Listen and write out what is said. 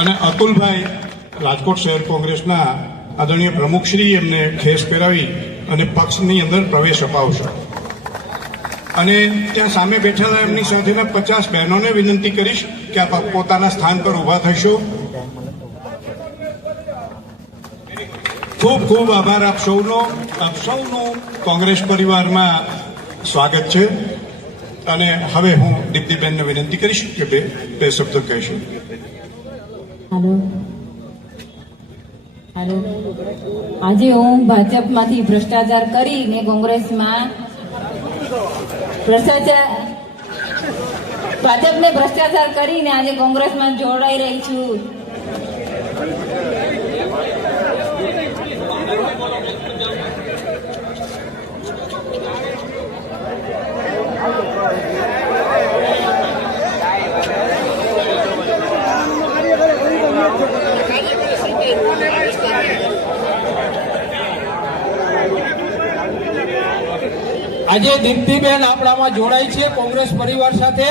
અને અતુલભાઈ રાજકોટ શહેર કોંગ્રેસના આદરણીય પ્રમુખશ્રી એમને ખેસ પહેરાવી અને પક્ષની અંદર પ્રવેશ અપાવશે. અને ત્યાં સામે બેઠેલા એમની સાથેના 50 બહેનોને વિનંતી કરીશ કે આપ પોતાના સ્થાન પર ઊભા થશો. ખૂબ ખૂબ આભાર આપ સૌનું કોંગ્રેસ પરિવારમાં સ્વાગત છે. અને હવે હું દીપ્તિબેનને વિનંતી કરીશ કે બે શબ્દો કહેશું. હાલો, આજે હું ભાજપમાંથી ભ્રષ્ટાચાર કરીને કોંગ્રેસમાં ભાજપને ભ્રષ્ટાચાર કરીને આજે કોંગ્રેસમાં જોડાઈ રહી છું. આજે દીપ્તિબેન આપણામાં જોડાઈ છે કોંગ્રેસ પરિવાર સાથે.